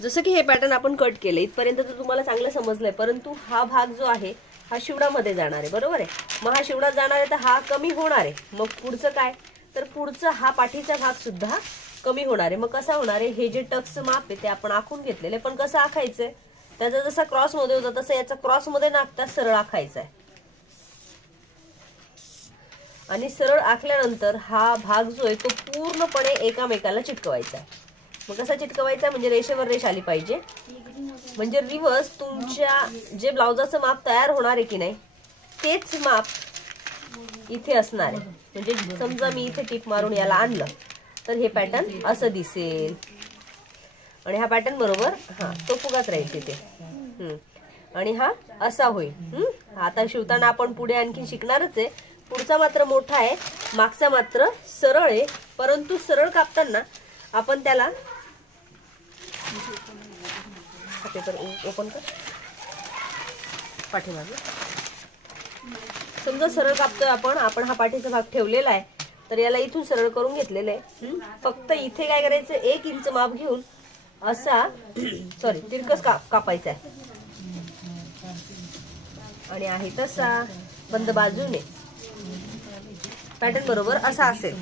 जसं की हे पॅटर्न आपण कट केले इथपर्यंत तर तुम्हाला चांगलं समजलंय, परंतु हा भाग जो आहे हा शिवडामध्ये जाणार आहे, बरोबर आहे. मग हा शिवडात जाणार आहे तर हा कमी होणार आहे. मग पुढचं काय, तर पुढचं हा पाठीचा भाग सुद्धा कमी होणार आहे. मग कसा होणार आहे, हे जे टक्सचं माप आहे ते आपण आखून घेतलेले, पण कसं आखायचंय, त्याचा जसा क्रॉस मध्ये होता तसं याचा क्रॉस मध्ये नाकता सरळ आखायचा आहे. आणि सरळ आखल्यानंतर हा भाग जो आहे तो पूर्णपणे एकामेकाला चिटकवायचा आहे. मग कसा चिटकवायचा, म्हणजे रेषेवर रेष आली पाहिजे. म्हणजे रिवर्स तुमच्या जे ब्लाउजाचं माप तयार होणार आहे की नाही तेच माप इथे असणार आहे. म्हणजे समजा मी इथे टिप मारून याला आणलं तर हे पॅटर्न असं दिसेल आणि हा पॅटर्न बरोबर तो फुगाच राहील तिथे. आणि हा असा होईल. आता शिवताना आपण पुढे आणखी शिकणारच आहे. पुढचा मात्र मोठा आहे, मागचा मात्र सरळ आहे, परंतु सरळ कापताना आपण त्याला पेपर ओपन कर पाठीमागे. समजा सरळ कापतोय आपण हा पाठीचा भाग ठेवलेला आहे तर याला इथून सरळ करून घेतलेलं आहे. फक्त इथे काय करायचं, 1 इंच माप घेऊन असा तिरकस कापायचा आहे. आणि आहे तसा बंद बाजूने पॅटर्न बरोबर असा असेल.